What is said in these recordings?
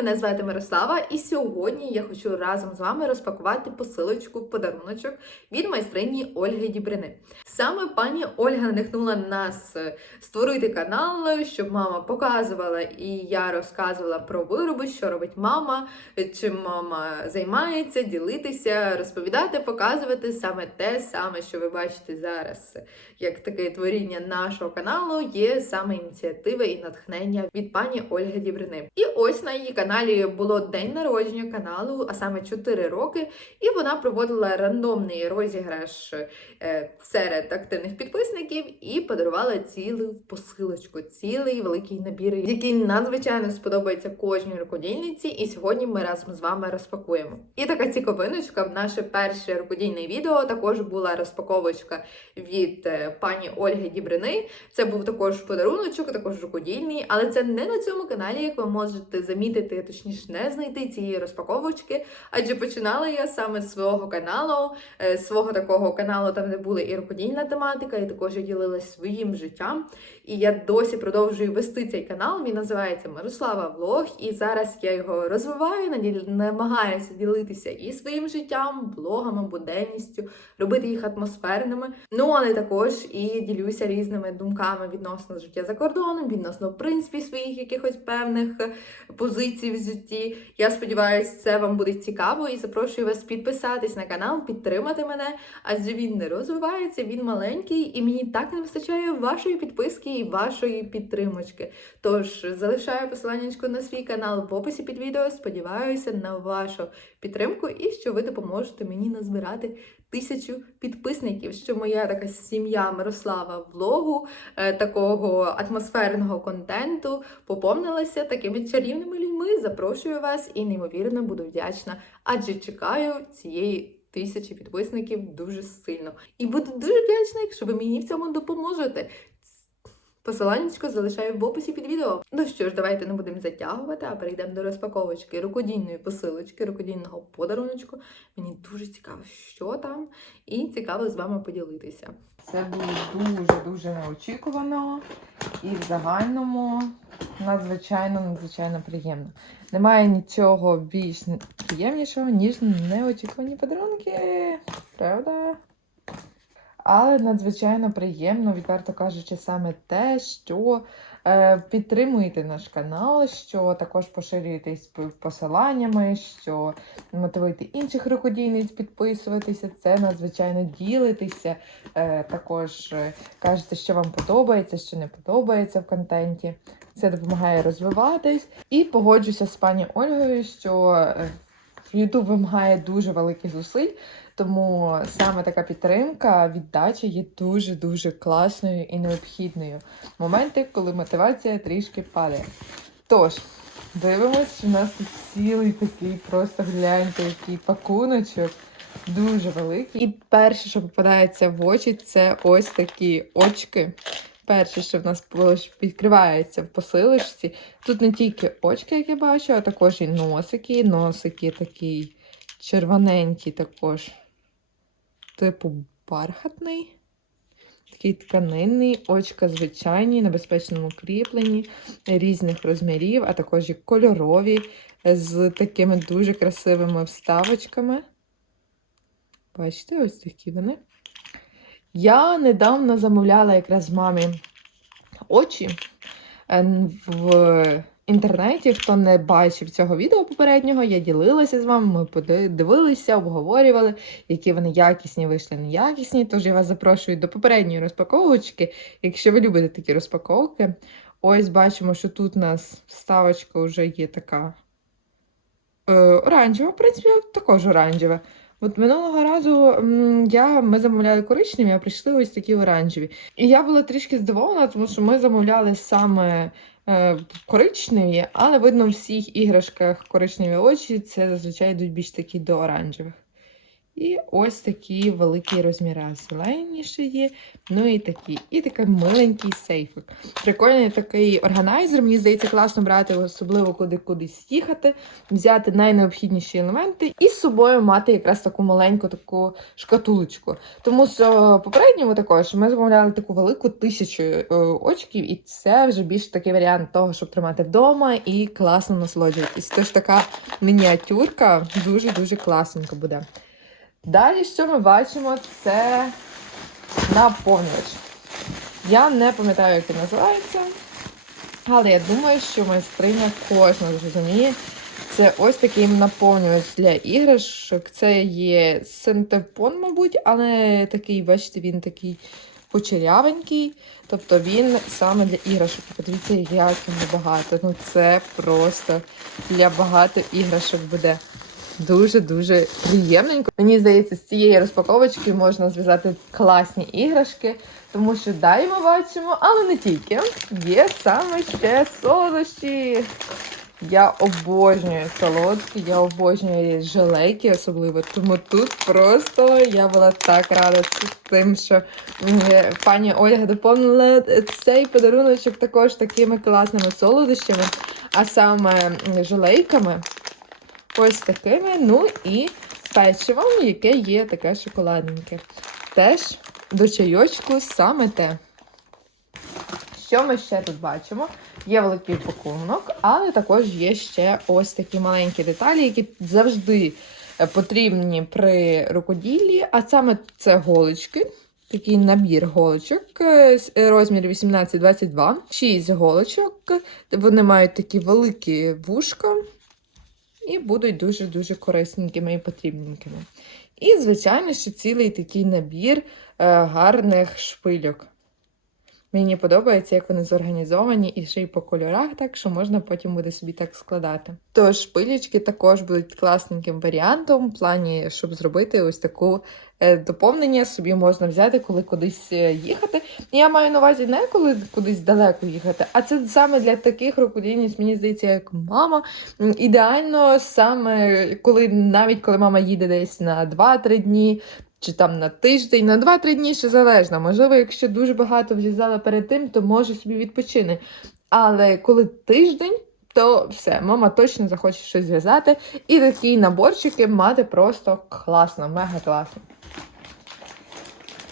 Мене звати Мирослава, і сьогодні я хочу разом з вами розпакувати посилочку подаруночок від майстрині Ольги Дібрини. Саме пані Ольга надихнула нас е, створити канал, щоб мама показувала і я розказувала про вироби, що робить мама, чим мама займається, ділитися, розповідати, показувати саме те саме, що ви бачите зараз, як таке творіння нашого каналу, є саме ініціатива і натхнення від пані Ольги Дібрини. І ось на її каналі було день народження каналу, а саме 4 роки, і вона проводила рандомний розіграш е, серед активних підписників і подарувала цілу посилочку, цілий великий набір, який надзвичайно сподобається кожній рукодільниці. І сьогодні ми разом з вами розпакуємо. І така цікавиночка в наше перше рукодільне відео також була розпаковочка від е, пані Ольги Дібрини. Це був також подаруночок, також рукодільний, але це не на цьому каналі, як ви можете замітити, точніше не знайти цієї розпаковочки. Адже починала я саме з свого каналу, е, свого такого каналу, там де була і рукодільна тематика, і також я ділилась своїм життям. І я досі продовжую вести цей канал. Він називається Мирослава Влог. І зараз я його розвиваю, намагаюся ділитися і своїм життям, блогами, буденністю, робити їх атмосферними. Ну але також і ділюся різними думками відносно життя за кордоном, відносно в принципі своїх якихось певних позицій в житті. Я сподіваюся, це вам буде цікаво і запрошую вас підписатись на канал, підтримати мене, адже він не розвивається, він маленький, і мені так не вистачає вашої підписки і вашої підтримочки. Тож залишаю посилання на свій канал в описі під відео. Сподіваюся на вашу підтримку і що ви допоможете мені назбирати тисячу підписників, що моя така сім'я Мирослава влогу, е, такого атмосферного контенту поповнилася такими чарівними людьми. Запрошую вас і неймовірно буду вдячна, адже чекаю цієї. Тисячі підписників дуже сильно. І буду дуже вдячна, якщо ви мені в цьому допоможете. Посиланнячко залишаю в описі під відео. Ну що ж, давайте не будемо затягувати, а перейдемо до розпаковочки рукодільної посилочки, рукодільного подаруночку. Мені дуже цікаво, що там, і цікаво з вами поділитися. Це було дуже-дуже неочікувано і в загальному надзвичайно надзвичайно приємно. Немає нічого більш приємнішого, ніж неочікувані подарунки. Правда? Але надзвичайно приємно, відверто кажучи, саме те, що е, підтримуєте наш канал, що також поширюєтесь посиланнями, що мотивуєте інших рукодійниць підписуватися. Це надзвичайно ділитеся. Е, також е, кажете, що вам подобається, що не подобається в контенті. Це допомагає розвиватись. І погоджуся з пані Ольгою, що е, YouTube вимагає дуже великих зусиль, тому саме така підтримка, віддача є дуже-дуже класною і необхідною. Моменти, коли мотивація трішки падає. Тож, дивимось, що в нас тут цілий такий, просто гляньте, який пакуночок. Дуже великий. І перше, що попадається в очі, це ось такі очки. Перше, що в нас відкривається в посилочці. Тут не тільки очки, як я бачу, а також і носики. Носики такий червоненький також, типу бархатний. Такий тканинний, очка звичайні, на безпечному кріпленні, різних розмірів, а також і кольорові, з такими дуже красивими вставочками. Бачите, ось такі вони. Я недавно замовляла якраз мамі очі е, в інтернеті. Хто не бачив цього відео попереднього, я ділилася з вами. Ми поди- дивилися, обговорювали, які вони якісні, вийшли неякісні. Тож я вас запрошую до попередньої розпаковочки, якщо ви любите такі розпаковки. Ось бачимо, що тут у нас вставочка вже є така е, оранжева, в принципі, також оранжева. От минулого разу я, ми замовляли коричневі, а прийшли ось такі оранжеві. І я була трішки здивована, тому що ми замовляли саме коричневі, але видно, в всіх іграшках коричневі очі це зазвичай йдуть більш такі до оранжевих. І ось такі великі розміри. Зеленіші є. Ну і такі. І такий миленький сейфик. Прикольний такий органайзер. Мені здається, класно брати, особливо куди кудись їхати, взяти найнеобхідніші елементи і з собою мати якраз таку маленьку таку шкатулочку. Тому що попередньому також ми замовляли таку велику тисячу е, очків, і це вже більш такий варіант того, щоб тримати вдома і класно насолоджуватись. Тож така мініатюрка дуже-дуже класненько буде. Далі, що ми бачимо, це наповнювач. Я не пам'ятаю, як він називається, але я думаю, що майстриня кожна зрозуміє. Це ось такий наповнювач для іграшок. Це є синтепон, мабуть, але такий, бачите, він такий кучерявенький. Тобто він саме для іграшок. Подивіться, як його багато. Ну це просто для багато іграшок буде. Дуже-дуже приємненько. Мені здається, з цієї розпаковочки можна зв'язати класні іграшки, тому що далі ми бачимо, але не тільки. Є саме ще солодощі. Я обожнюю солодкі, я обожнюю желейки особливо. Тому тут просто я була так рада тим, що пані Ольга доповнила цей подаруночок також такими класними солодощами, а саме желейками. Ось такими. Ну і печивом, яке є таке шоколадненьке. Теж до чайочку саме те. Що ми ще тут бачимо? Є великий пакунок, але також є ще ось такі маленькі деталі, які завжди е, потрібні при рукоділлі, а саме це голочки. Такий набір голочок, е, е, розмір 18-22, 6 голочок. Вони мають такі великі вушка і будуть дуже-дуже корисненькими і потрібненькими. І, звичайно, ще цілий такий набір е, гарних шпильок. Мені подобається, як вони зорганізовані і ще й по кольорах, так що можна потім буде собі так складати. Тож шпилечки також будуть класненьким варіантом, в плані, щоб зробити ось таку е, доповнення, собі можна взяти, коли кудись е, їхати. Я маю на увазі не коли кудись далеко їхати, а це саме для таких рукодільниць, мені здається, як мама. Ідеально саме коли навіть коли мама їде десь на 2-3 дні. Чи там на тиждень, на 2-3 дні ще залежно. Можливо, якщо дуже багато влізала перед тим, то може собі відпочине. Але коли тиждень, то все, мама точно захоче щось зв'язати. І такі наборчики мати просто класно, мега класно.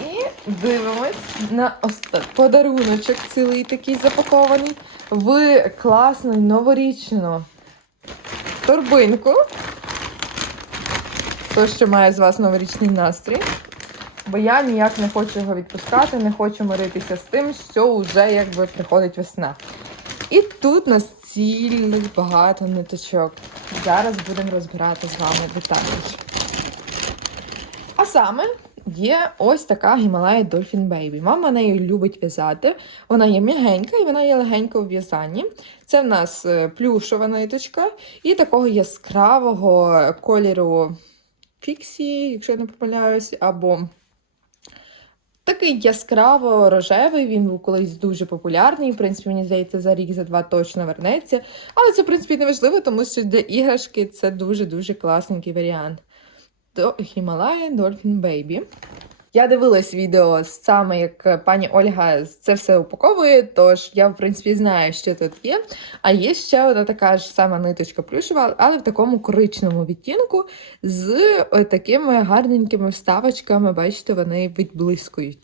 І дивимось на оста... подаруночок цілий такий запакований в класну новорічну торбинку. Хто що має з вас новорічний настрій. Бо я ніяк не хочу його відпускати, не хочу миритися з тим, що вже якби приходить весна. І тут нас цілих багато ниточок. Зараз будемо розбирати з вами детальніше. А саме є ось така Himalaya Dolphin Baby. Мама нею любить в'язати. Вона є м'ягенька і вона є легенька у в'язанні. Це в нас е, плюшова ниточка і такого яскравого кольору Фіксі, якщо я не помиляюсь, або такий яскраво рожевий. Він був колись дуже популярний. В принципі, мені здається, за рік, за два точно вернеться. Але це, в принципі, не важливо, тому що для іграшки це дуже-дуже класненький варіант. То Himalaya Dolphin Baby. Я дивилась відео саме, як пані Ольга це все упаковує, тож я, в принципі, знаю, що тут є. А є ще одна така ж сама ниточка плюшева, але в такому коричневому відтінку з е, такими гарненькими вставочками, бачите, вони відблискують.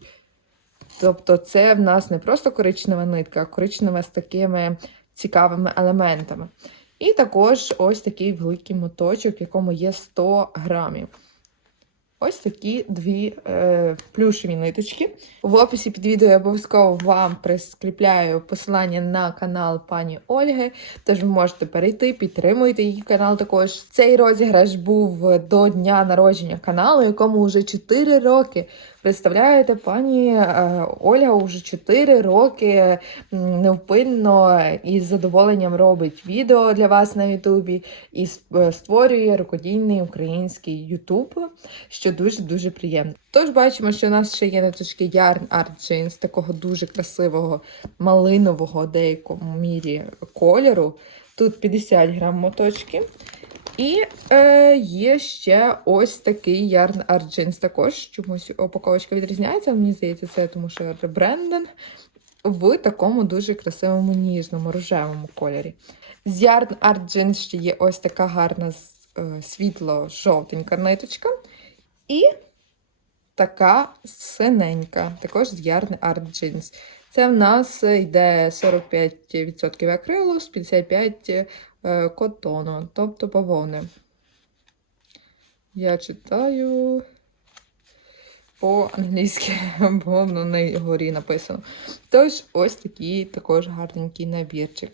Тобто, це в нас не просто коричнева нитка, а коричнева з такими цікавими елементами. І також ось такий великий моточок, в якому є 100 грамів. Ось такі дві е, плюшеві ниточки. В описі під відео я обов'язково вам прискріпляю посилання на канал пані Ольги. Тож ви можете перейти, підтримуйте її канал також. Цей розіграш був до дня народження каналу, якому вже 4 роки. Представляєте, пані е, Ольга вже 4 роки невпинно і з задоволенням робить відео для вас на Ютубі і е, створює рукодільний український Ютуб, що дуже-дуже приємно. Тож бачимо, що у нас ще є ниточки Yarn Art Jeans, такого дуже красивого малинового деякому мірі кольору. Тут 50 грам моточки. І е, є ще ось такий Art Jeans. Також чомусь упаковочка відрізняється. Мені здається, це тому що ребрендинг в такому дуже красивому ніжному рожевому кольорі. З Yarn Art ще є ось така гарна е, світло-жовтенька ниточка. І така синенька, також з Yarn Art Jeans. Це в нас йде 45% акрилу, з 55% е, котону, тобто бавовни. Я читаю по-англійськи, бо воно на горі написано. Тож, ось такий також гарненький набірчик.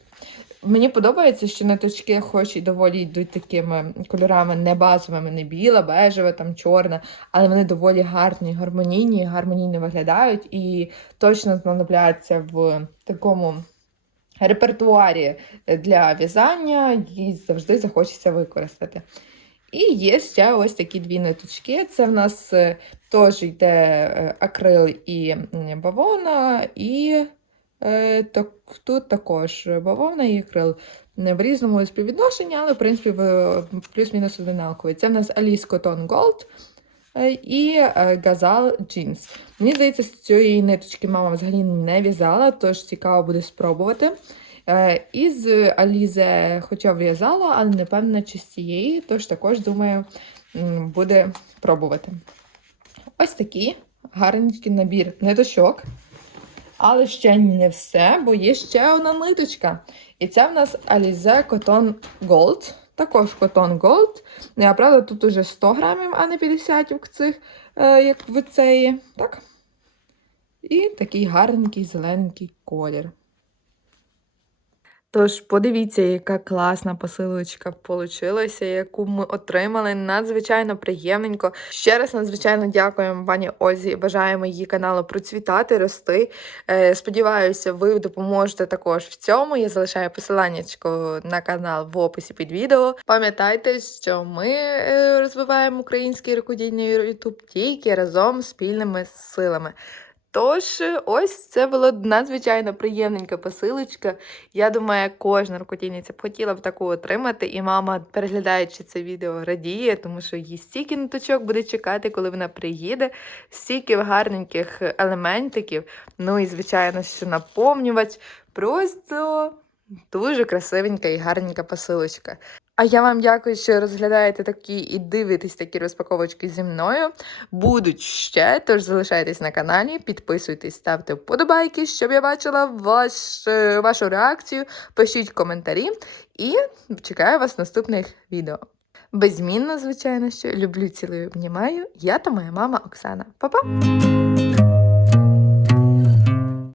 Мені подобається, що ниточки, хоч і доволі йдуть такими кольорами не базовими, не біла, бежева, там чорна, але вони доволі гарні, гармонійні, гармонійно виглядають і точно знадобляться в такому репертуарі для в'язання, її завжди захочеться використати. І є ще ось такі дві ниточки. Це в нас е, теж йде е, акрил і м, бавовна, і так, тут також бавовна і акрил. Не в різному співвідношенні, але в принципі плюс-мінус одинакові. Це в нас Alice Cotton Gold е, і е, Gazal Jeans. Мені здається, з цієї ниточки мама взагалі не в'язала, тож цікаво буде спробувати. Е, Із Алізе хоча в'язала, але не чи з цієї, тож також думаю, буде пробувати. Ось такий гарненький набір ниточок. Але ще не все, бо є ще одна ниточка. І це в нас Alize Cotton Gold. Також Cotton Gold. Я правда, тут уже 100 грамів, а не 50 як в цих, е, як в цієї. Так? І такий гарненький зелененький колір. Тож подивіться, яка класна посилочка получилася, яку ми отримали. Надзвичайно приємненько. Ще раз надзвичайно дякуємо пані Ользі бажаємо її каналу процвітати, рости. Е, Сподіваюся, ви допоможете також в цьому. Я залишаю посилання на канал в описі під відео. Пам'ятайте, що ми е, розвиваємо український рукодільний YouTube тільки разом спільними силами. Тож, ось це було надзвичайно приємненька посилочка. Я думаю, кожна рукодільниця б хотіла б таку отримати, і мама, переглядаючи це відео, радіє, тому що її стільки ниточок буде чекати, коли вона приїде, стільки гарненьких елементиків. Ну і, звичайно, що наповнювач. Просто дуже красивенька і гарненька посилочка. А я вам дякую, що розглядаєте такі і дивитесь такі розпаковочки зі мною. Будуть ще, тож залишайтесь на каналі, підписуйтесь, ставте вподобайки, щоб я бачила ваш, вашу реакцію. Пишіть коментарі і чекаю вас наступних відео. Безмінно, звичайно, що люблю, цілую, обнімаю. Я та моя мама Оксана. Па-па!